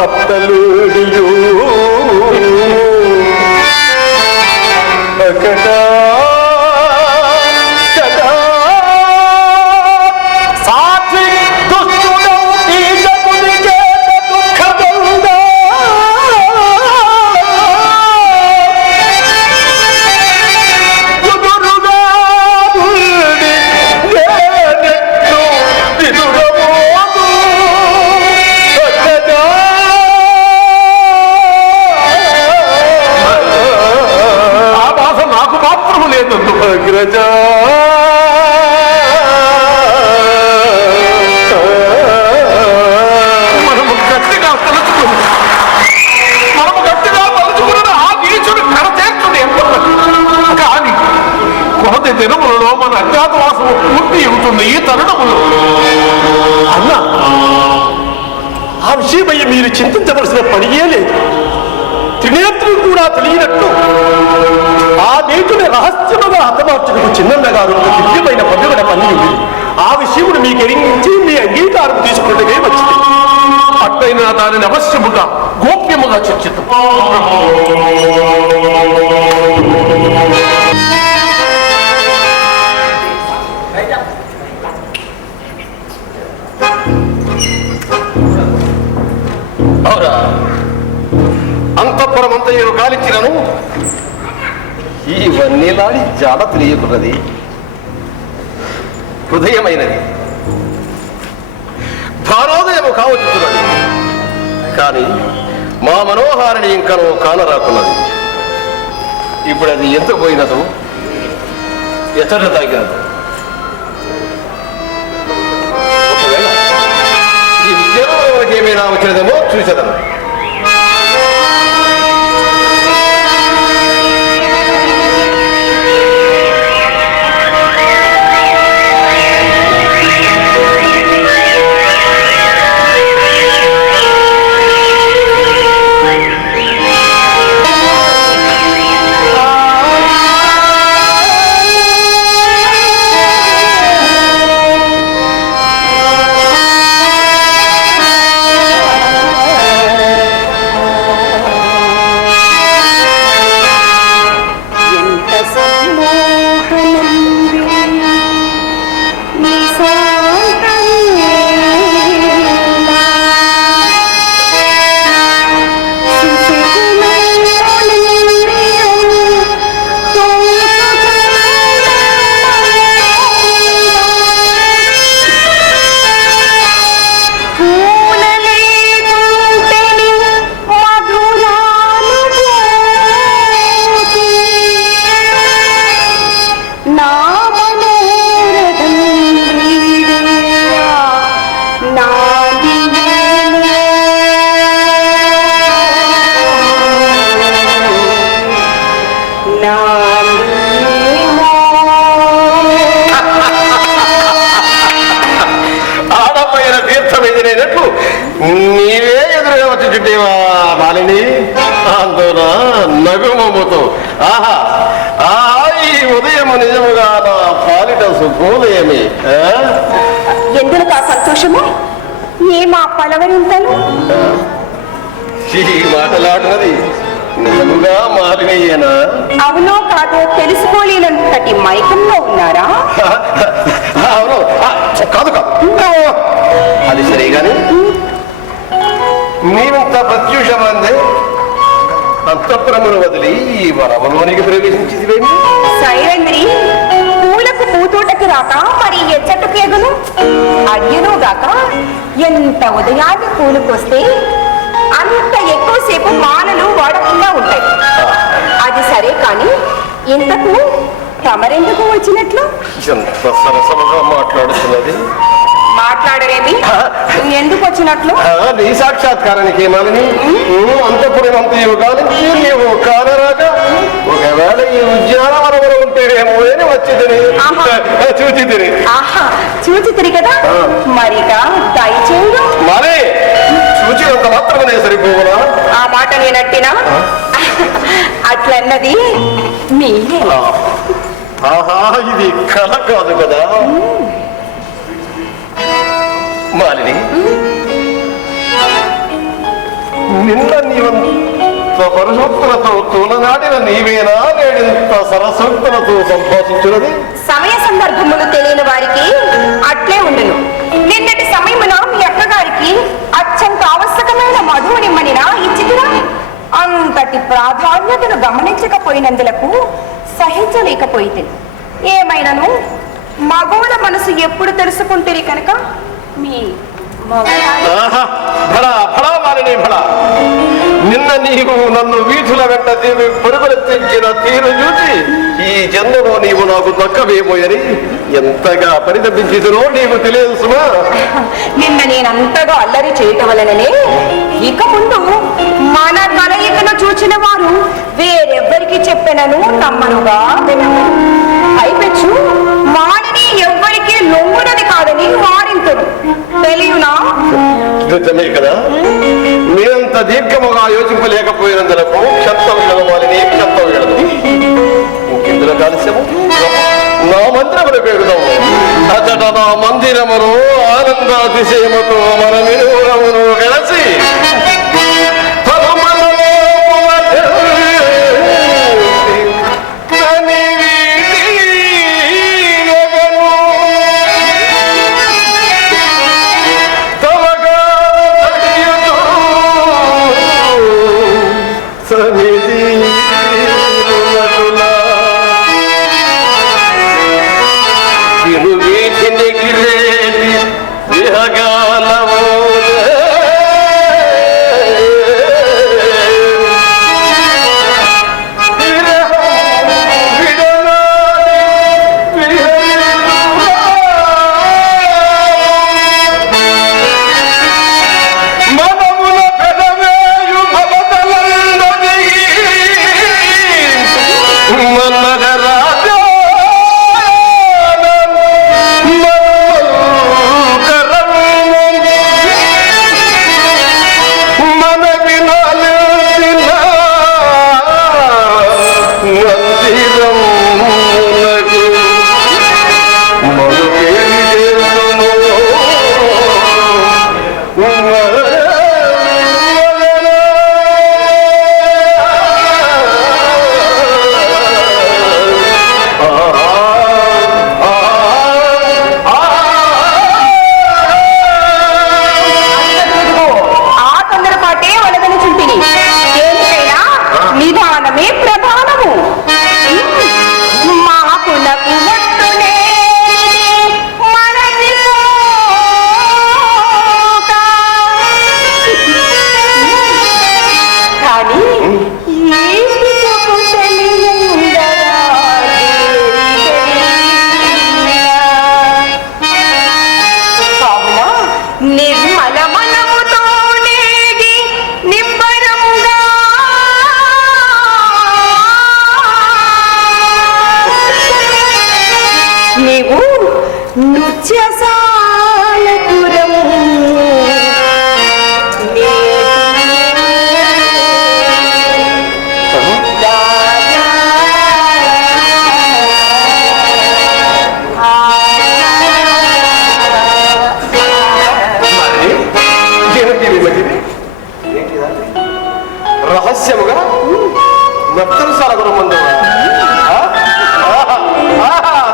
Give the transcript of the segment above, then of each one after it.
ಭಕ್ತಲೂಡಿಯೂ లేదందు మనము గట్టిగా తలుచుకుని మనము గట్టిగా తలుచుకున్న. ఆ నీచుడు కడ కానీ కొద్ది దినములలో మన అజ్ఞాతవాసము పూర్తి అవుతుంది ఈ తరుణములో. అన్న ఆ విషయమై మీరు చింతించవలసిన పనియే లేదు. వినేత్రులు కూడా తెలియనట్టు ఆ నేతుని రహస్యముగా హతమార్చుటకు చిన్నన్న గారు ఒక దివ్యమైన పండుగ పని ఉంది ఆ విషయమును మీకు ఎరించి మీ అంగీకారం తీసుకున్నట్టుగా వచ్చింది. అట్టైనా దానిని అవశ్యముగా గోప్యముగా చర్చిద్దాం. అవురా. అంతఃపురమంతయ్యను కాలిచ్చినను ఇవన్నీ నాడి జాడ తెలియకున్నది. హృదయమైనది. భారోదయము కావచ్చుతున్నది. కానీ మా మనోహారిని ఇంకనో కానరాకున్నది. ఇప్పుడు అది ఎంత పోయినదో ఎచ్చట తాగినదు ఈ విద్యలో ఏమైనా వచ్చినదేమో చూసేదాన్ని నిజముగా నా పాలిట సుఖోదయమే ఆ? ఎందుకు ఆ సంతోషము ఏమా పలవరింతలు ఈ మాటలాడినది నిజముగా మాలినయ్యేనా? అవునో కాదో తెలుసుకోలేనంతటి మైకంలో ఉన్నారా? అవును. కాదు కాదు. అది సరే గాని నీవింత ప్రత్యూషమందే? అంతఃపురమును వదిలి ఈ వనములోనికి ప్రవేశించిదివేమి సైరంద్రి పూలకు పూతోటకు రాక మరి ఎచ్చట్టుకు ఎగును. అయ్యను గాక ఎంత ఉదయాన్నే పూలుకొస్తే అంత ఎక్కువసేపు మాలలు వాడకుండా ఉంటాయి. అది సరే కాని ఇంతకు తమరెందుకు వచ్చినట్లు? ఎంత సరసముగా మాట్లాడుతున్నది? మాట్లాడరేమి? ఎందుకు వచ్చినట్లు? నీ సాక్షాత్కారానికి ఏమని అంతపురం అంత యుగానికి నీవు కానరాక ఒకవేళ ఈ ఉద్యానవనములు ఉంటేనేమో అని వచ్చి తిని ఆహా. చూచి చూచితిరి కదా? మరిగా దయచేయు. మరి చూచినంత మాత్రమే సరిపోవునా? ఆ మాట నేనట్టినా అట్లన్నది మీరే. ఆహా ఇది కళ కాదు కదా. మాలిని. ఇంతంత పరిశోక్తులతో తూలనాడిన నీవేనా నేడింత సరసూక్తులతో సంభాషించినది సమయ సందర్భములు తెలియని వారికి అట్లే ఉండను. నిన్నటి సమయమున మీ అక్కగారికి అత్యంత ఆవశ్యకమైన మధువు నిమ్మనినా అంతటి ప్రాధాన్యతను గమనించకపోయినందులకు సహించలేకపోయింది ఏమైనాను? మగవుల మనసు ఎప్పుడు తెలుసుకుంటే కనుక? మీ మగవారి ఆహా, భళా భళా వారిని భళా. నిన్న నీవు నన్ను వీధుల వెంట దేవి పరుగులెత్తించిన తీరు చూసి ఈ జన్మలో నీవు నాకు దక్కవేమోయని ఎంతగా పరితపించిదునో నీకు తెలియదు సుమా. నిన్న నేనంతగా అల్లరి చేయటం వలననే ఇక ముందు మన కలయికను చూచిన వారు వేరెవ్వరికి చెప్పినను నమ్మనుగా వినము. కాదని వారింతుడు తెలియనా? నిజమే కదా? మీరంత దీర్ఘముగా యోచింపలేకపోయినందులకు క్షంతవ్యులను వారిని క్షంతవ్యులను ఇంకెందులో కాలుష్యము నా మందిరమును పేరుదాము అతట నా మందిరమును ఆనందాతిశయముతో మన రహస్యముగా? నత్తలు సాలగురు ముందు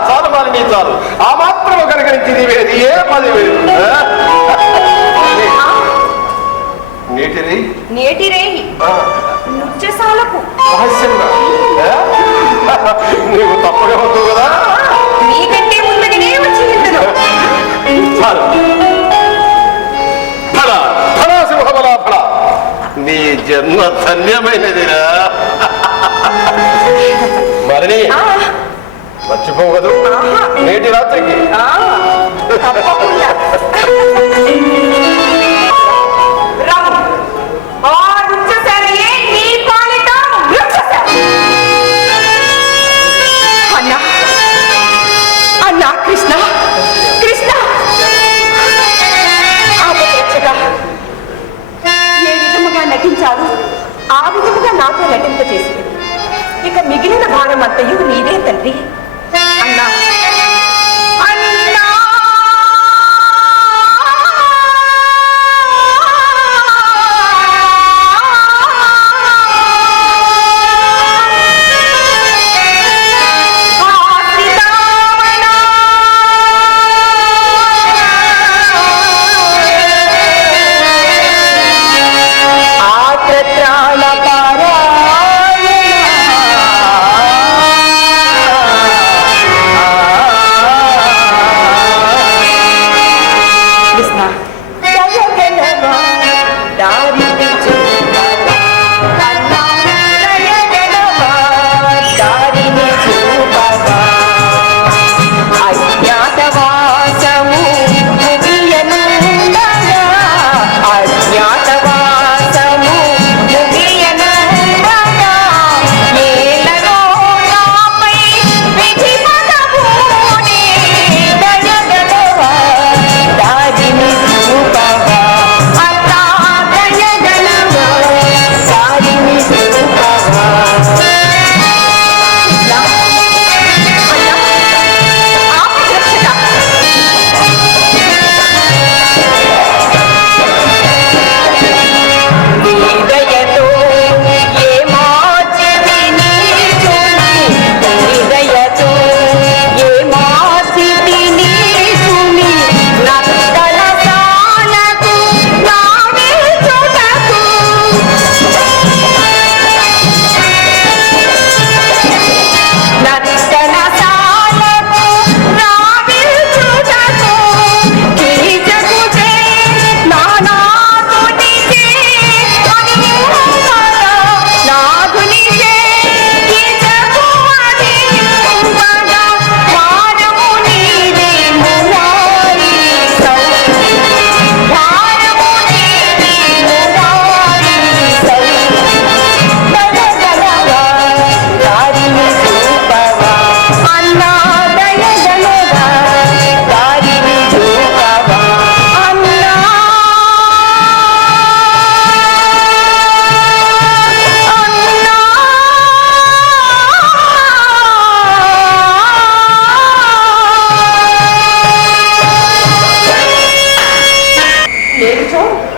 చాలు మరి నీ చాలు. ఆ మాత్రము కనుగరించి నీవేది ఏ పదివేలు నృత్యశాలకు. రహస్యంగా? ఆ? నీవు తప్పగా వద్దు కదా? నీకంటే ముందుగానే వచ్చి నిందును చాలు. ఫల ఫల సింహబల ఫల. నీ జన్మ ధన్యమైనదిరా. మరిని ఆహా. నేటి రాత్రికి. ఆ, విధముగా నటించారు ఆ విధముగా నాతో నటింప చేసింది ఇక మిగిలిన భారం అంతయు నీదే తండ్రి.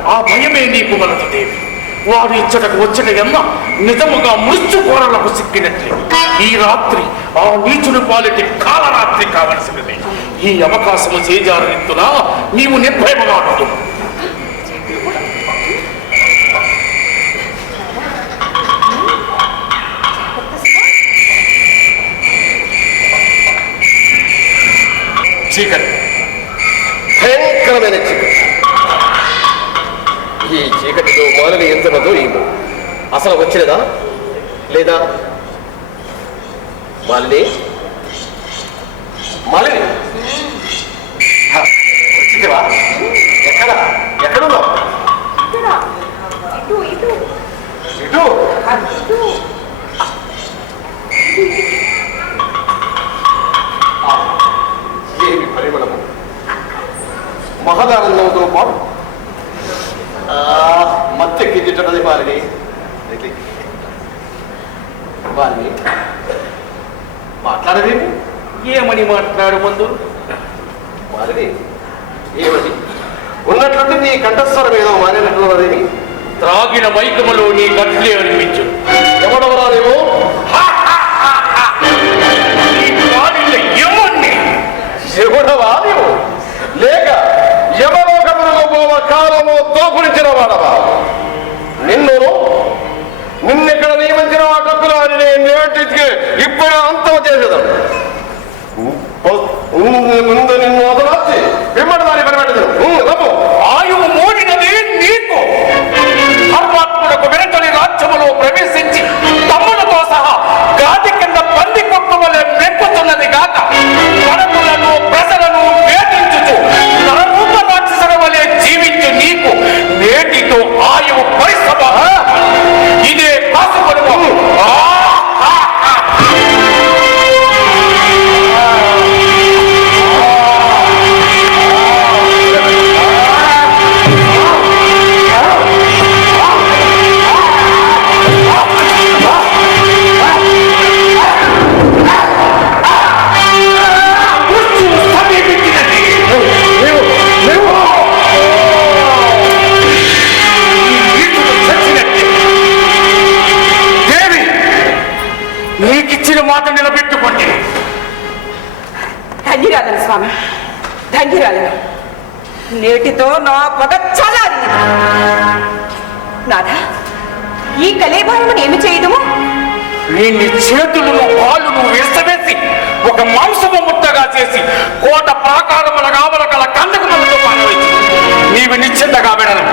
ఆ భయమే నీకు వలదు దేవి వాడు ఇచ్చటకు వచ్చిన ఎన్న నిజముగా మృత్యు కోరలకు సిక్కినట్లే. ఈ రాత్రి ఆ నీచుని పాలిటి కాలరాత్రి కావలసినది. ఈ అవకాశము చేజారితులా నీవు నిర్భయముగా చీకటి. భయంకరమైన చీకటి. ఈ చీకటితో మానవి ఎంతనదో ఏమో. అసలు వచ్చినదా? లేదా? మాలిని? మాలిని? హ, వచ్చితివా ఎక్కడ? ఎక్కడున్నావు? ఇటు ఏమి పరిమళము? మహదానందంతో పాటు ఆ, మత్తెక్కించుతున్నది వారిని వారిని మాట్లాడవేమి? ఏమని మాట్లాడు ముందు? వారిని ఏమని? ఉన్నట్లుండి నీ కంఠస్వరం ఏదో మారినట్లున్నదేమి త్రాగిన మైకములో నీ గట్లే అనిపించు. ఎవడవరా నీవు నీ కాలిన యముణ్ణి. ఎవడవా నీవు లేక యమలోకములకు అనుభవ కాలము దోపురించిన వాడవా? నిన్ను నిన్నెక్కడ నియమించిన ఆ డబ్బులు అని నేను నేటికి ఇప్పుడు అంతం చేసేదాం ముందు నిన్ను వదలాచి పిమ్మడి దాన్ని పరిపెట్టదు రమ్ము. ఆయువు మోడినది నీకు. ధర్మాత్ములకు వెనకని రాజ్యములో ప్రవేశించి తమ్ములతో సహా గాది కింద పంది కొట్టు వలె మెప్పుతున్నది కాక కడకులను ప్రజలను వేధించుచు నేటి నీకు నేటితో ఆయువు పరిశ్రమ ఇదే కాసుకొని నీకిచ్చిన మాట నిలబెట్టుకోండి. ధన్యురాలను స్వామి. ధన్యురాలను నేటితో నా పగ చల్లారింది నాథ ఈ కలేభారమును ఏమి చేయదము? వీన్ని చేతులను కాళ్ళను వేసవేసి ఒక మాంసము ముట్టగా చేసి కోట ప్రాకారముల కావల కల కందకములతో పారవేసి నీవు నిశ్చింతగా విడను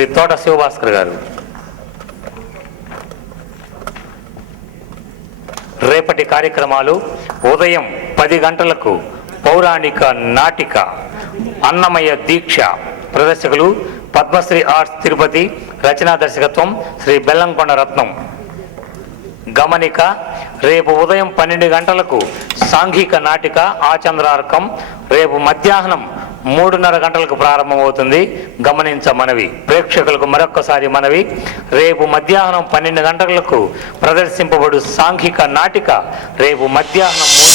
శ్రీ తోట శివభాస్కర్ గారు రేపటి కార్యక్రమాలు ఉదయం పది గంటలకు పౌరాణిక నాటిక అన్నమయ్య దీక్ష ప్రదర్శకులు పద్మశ్రీ ఆర్ట్స్ తిరుపతి రచనా దర్శకత్వం శ్రీ బెల్లంకొండ రత్నం. గమనిక రేపు ఉదయం పన్నెండు గంటలకు సాంఘిక నాటిక ఆచంద్రార్కం రేపు మధ్యాహ్నం మూడున్నర గంటలకు ప్రారంభమవుతుంది. గమనించ మనవి. ప్రేక్షకులకు మరొక్కసారి మనవి. రేపు మధ్యాహ్నం పన్నెండు గంటలకు ప్రదర్శింపబడు సాంఘిక నాటిక. రేపు మధ్యాహ్నం